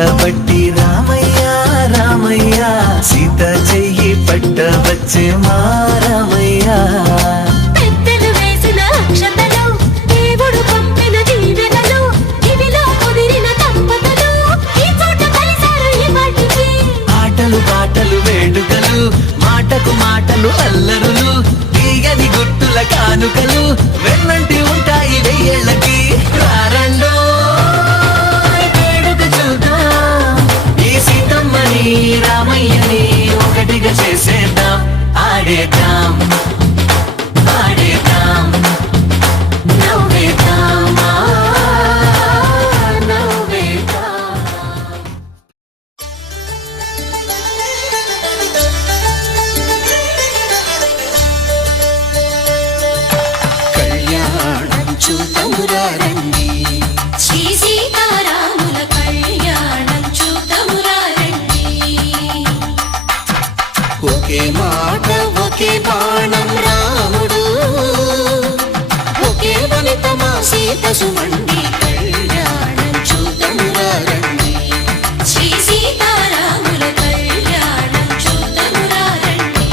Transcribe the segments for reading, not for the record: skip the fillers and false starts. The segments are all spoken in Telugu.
పట్టబట్టి రామయ్య రామయ్య సీత చెయ్యి పట్టవచ్చే మా రామయ్య పెద్దలు వేసిన అక్షతలు దేవుడు పంపిన దీవెనలు ఇవిలో కుదిరిన దంపతులు ఈ చోట కలిసారు ఇవాటికి ఆటలు పాటలు వేడుకలు మాటకు మాటలు అల్లరులు తీయని గుట్టుల కానుకలు వెన్నంటి ఉంటాయి వెయ్యేళ్ళకి రారండో వేడుక చూద్దాం ఈ సీతమ్మని రామయ్యని ఒకటిగా చేసేద్దాం ఆడేద్దాం ఆడేద్దాం నవ్వేద్దాం నవ్వేద్దాం కళ్యాణం చూతమురా రండి శ్రీ సీతారాముల కళ్యాణం చూతమురా రండి ఒకే మాట ఒకే బాణం రాముడు ఒకే వనిత మా సీత సుమండి కళ్యాణం చూతమురా రండి శ్రీ సీతారాముల కళ్యాణం చూతమురా రండి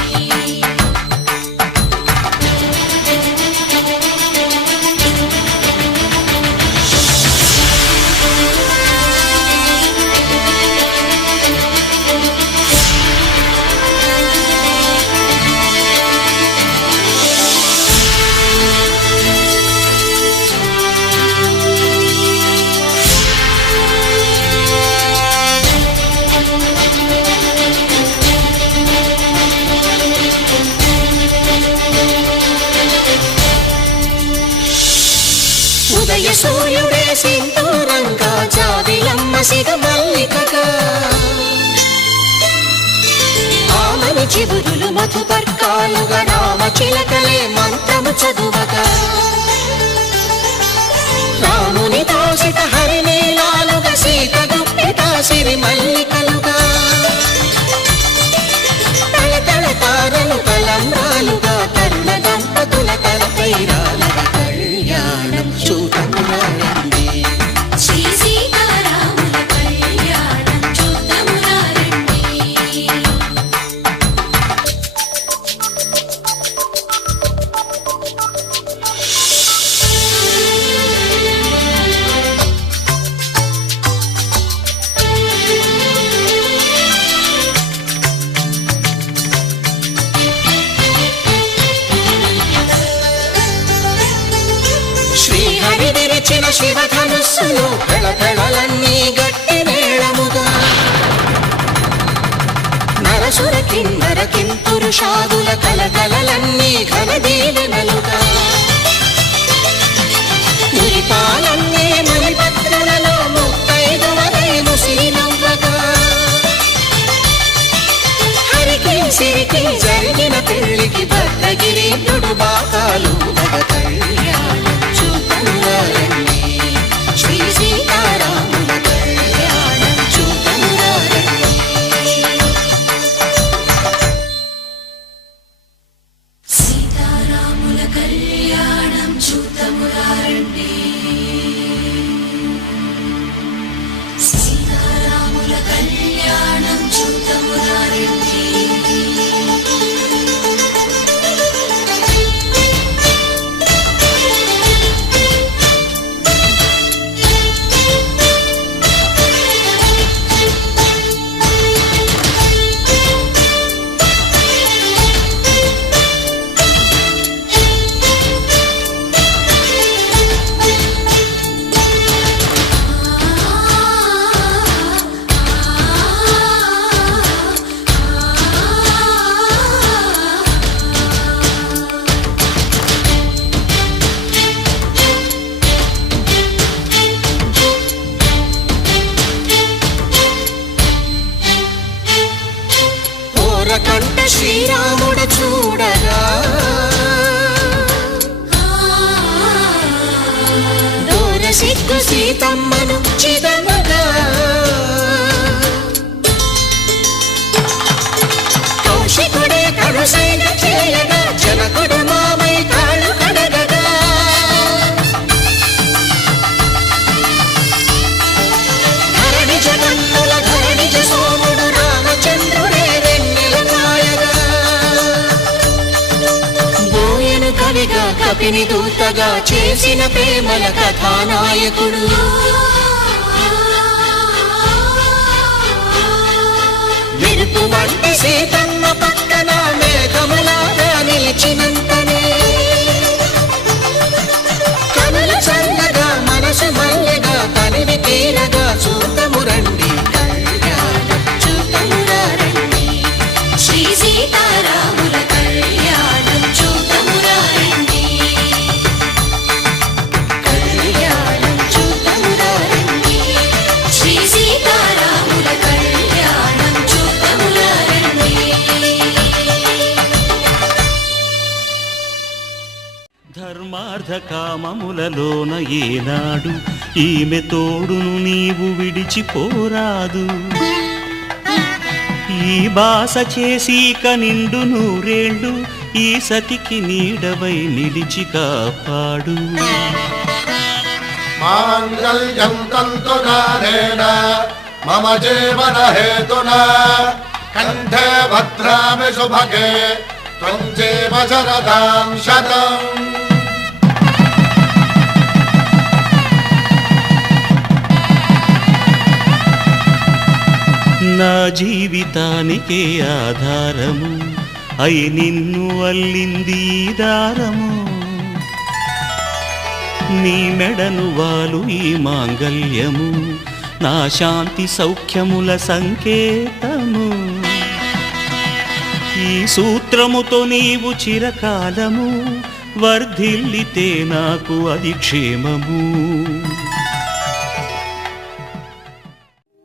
ఉదయ సూర్యుడే సింధూరంగా జాబిలమ్మ సిగ మల్లికగా ఆమని చిగురులు మధుపర్కాలుగా రామ చిలకలే మంత్రము చదువగా రాముని దోసిట హరినీలాలుగా సీత గుప్పిట సిరి మల్లికలుగా తల తల తారలు తలంబ్రాలుగా తరుణ దంపతుల తలపై రాలగా కళ్యాణం చూతమురా రండి శ్రీ సీతారాముల కళ్యాణం చూతమురా రండి శ్రీహరి విరిచిన శివధనుస్సులు పెళపెళలన్నీ గట్టి మేళముగా నరసుర కిన్నర కింపురుషాదుల కలకలలన్నీ ఘన దీవెనలుగా మురిపాలన్నీ మురిపత్రులలో ముత్తైదువలై ముసినవ్వగా హరికి సిరికి జరిగిన పెళ్లికి భద్రగిరీంద్రుడు బాకాలు కళ్యాణం చూతమురా రండి శ్రీ సీతారాముల కళ్యాణం చూతమురా రండి సీతారాముల కళ్యాణం చూతమురా రండి సీతారాముల కళ్యాణం చూతమురా రండి కంట శ్రీరాముడు చూడగా దూర సిగ్గు సీతమ్మను చిదమగా కౌశికుడే కరుసైన చేయగా జనకుడు మామై కాళ్ళు కడగగా ధరణి జగన్ను పాపిని దూతగా చేసిన ప్రేమల కథానాయకుడు. మెరుపు వంటి సీతమ్మ పక్కన మేఘములాగా నిలిచినంతనే కనులు చల్లగా మనసు మల్లెగా తనివి తీరగా చూతము రండి, కళ్యాణం చూతమురా రండి. శ్రీ సీతారాముల కళ్యాణం చూతమురా రండి. కళ్యాణం చూతమురా రండి. శ్రీ సీతారాముల కళ్యాణం చూతమురా రండి. ధర్మార్థ కామములలోన ఏనాడు ఈమె తోడును నీవు విడిచిపోరాదు. ఈ బాస చేసి కనిండు నూరేళ్ళు ఈ సతికి నీడవై నిలిచి కాపాడు. మాంగళ్యం తంతునానేన మమ జీవన హేతునా కంఠే భద్రామి శుభగే త్వం జీవ శరదాం శతం. నా జీవితానికే ఆధారము అయి నిన్ను అల్లింది ఈ దారము. నీ మెడను వాలు ఈ మాంగల్యము నా శాంతి సౌఖ్యముల సంకేతము. ఈ సూత్రముతో నీవు చిరకాలము వర్ధిల్లితే నాకు అది క్షేమము.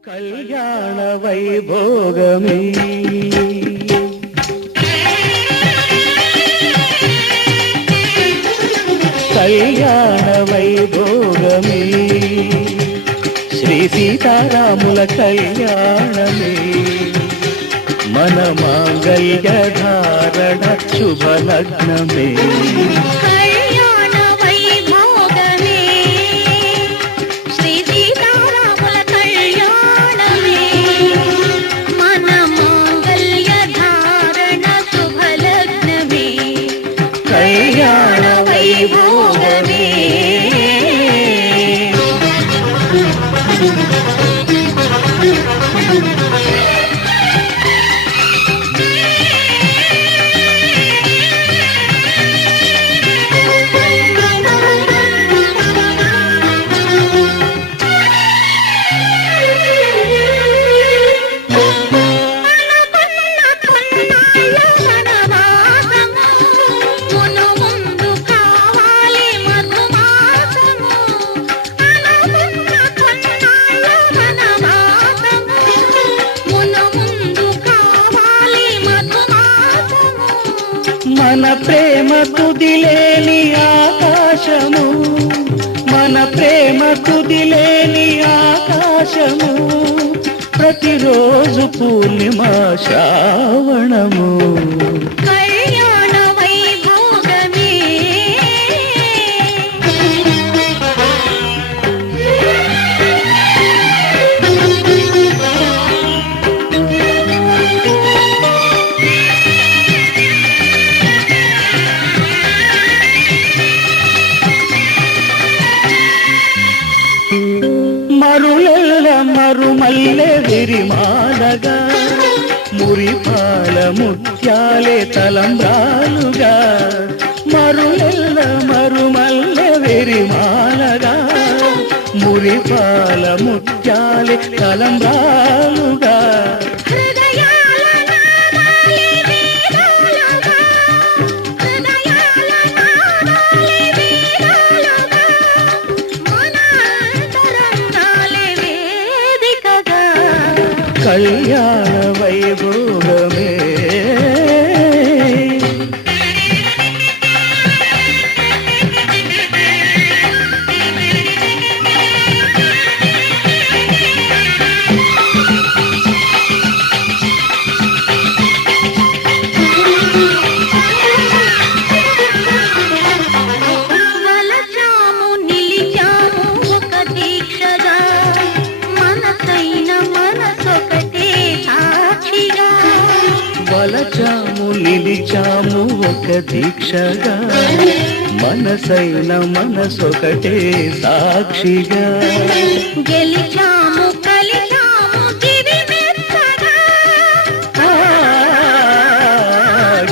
కళ్యాణ వైభోగమే కళ్యాణ వైభోగమే శ్రీ సీతారాముల కళ్యాణమే మన మాంగళ్య ధారణ శుభలగ్నమే. కళ్యాణ వైభోగమే శ్రీ సీతారాముల కళ్యాణమే మన మాంగళ్య ధారణ శుభలగ్నమే. కళ్యాణ వైభోగమే మన ప్రేమ తుదిలేని ఆకాశము మన ప్రేమ తుదిలేని ఆకాశము ప్రతిరోజు పూర్ణిమ శ్రావణము. కళ్యాణ వైభోగమే మరులెల్ల మరుమల్లె విరిమాలగా మురిపాల ముత్యాలే తలంబ్రాలుగా. మరులెల్ల మరుమల్లె విరిమాలగా మురిపాల ముత్యాలే తలంబ్రాలుగా. హృదయాల నాదాలే వేదాలుగా హృదయాల నాదాలే వేదాలుగా మన అంతరంగాలే వేదికగా. కళ్యాణ వైభోగమే వలచాము నిలిచాము ఒక దీక్షగా మనసైన మనసొకటే సాక్షిగా. నిలిచాము ఒక దీక్షగా మనసైన మనసొకటే సాక్షిగా గెలిచాము కలిచాము దివి మెత్తగా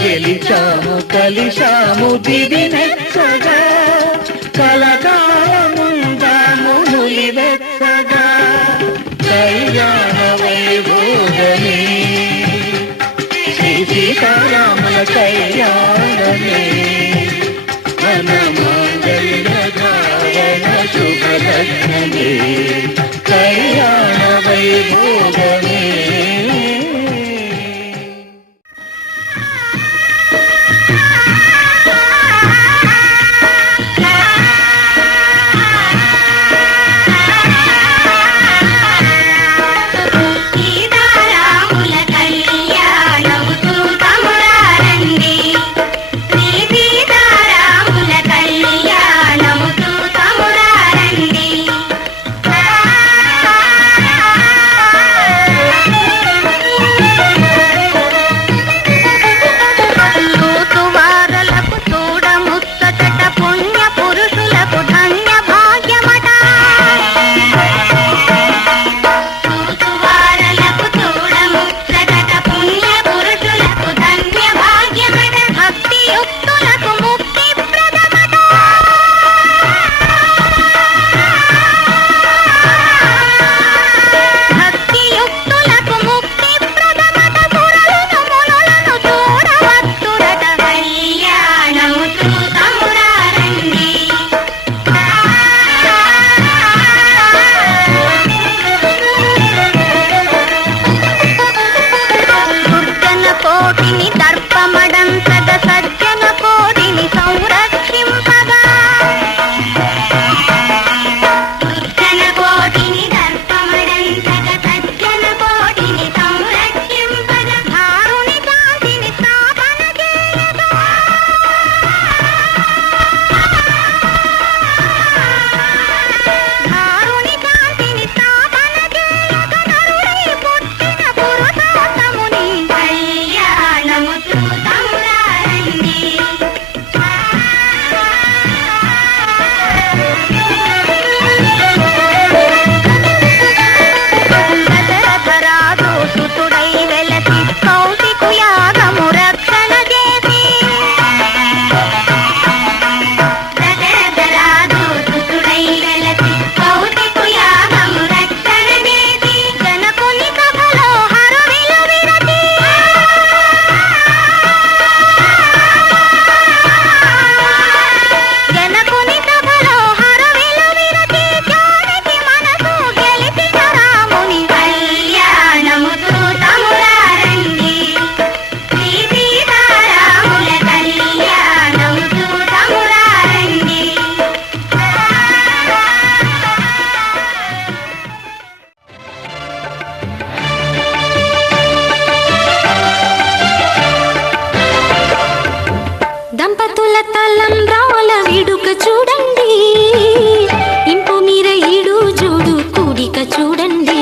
గెలిచాము కలిశాము దివి మెచ్చగా కలకాలముందాము నులివెచ్చగా కళ్యాణ వైభోగమే శ్రీ సీతారాముల కళ్యాణమే మన మాంగళ్య ధారణ శుభలగ్నమే కళ్యాణ వైభోగమే సీతారాముల కళ్యాణము చూతమురారండి శ్రీ సీతారాముల కళ్యాణము చూతమురారండి తూతువారలకు చూడముచ్చట పుణ్య పురుషులకు ధన్య భాగ్యమట తూతువారలకు చూడముచ్చట పుణ్య పురుషులకు ధన్య భాగ్యమట భక్తియుక్తులకు ముక్తి ప్రదమట భక్తియుక్తులకు ముక్తి ప్రదమట సురలను మునులను చూడవచ్చురట కళ్యాణము చూతమురారండి దుర్జన కోటిని దర్పమడంసగ సజ్జన కోటిని సంరక్షింపగా దుర్జన కోటిని దర్పమడంతగ సజ్జన కోటిని సంరక్షింపగ ధారుని కాంతిని స్థాపన చేయగా ధారుని కాంతిని స్థాపన చేయగా నరుడై పుట్టిన పురుషోత్తముని కళ్యాణము చూతమురారండి దశరథరాజు సుతుడై వెలసి కౌశికు యాగము రక్షణ చేసి దశరథరాజు సుతుడై వెలసి కౌశికు యాగము రక్షణ చేసి జనకుని సభలో హరువిలు విరచి జనకుని సభలో హరువిలు విరచి జానకి మనసు గెలిచిన రాముని కళ్యాణము చూతమురారండి శ్రీ సీతారాముల కళ్యాణము చూతమురారండి దంపతుల తలంబ్రాల విడుక చూడండి ఇంపు మీర ఈడు చూడు కూడిక చూడండి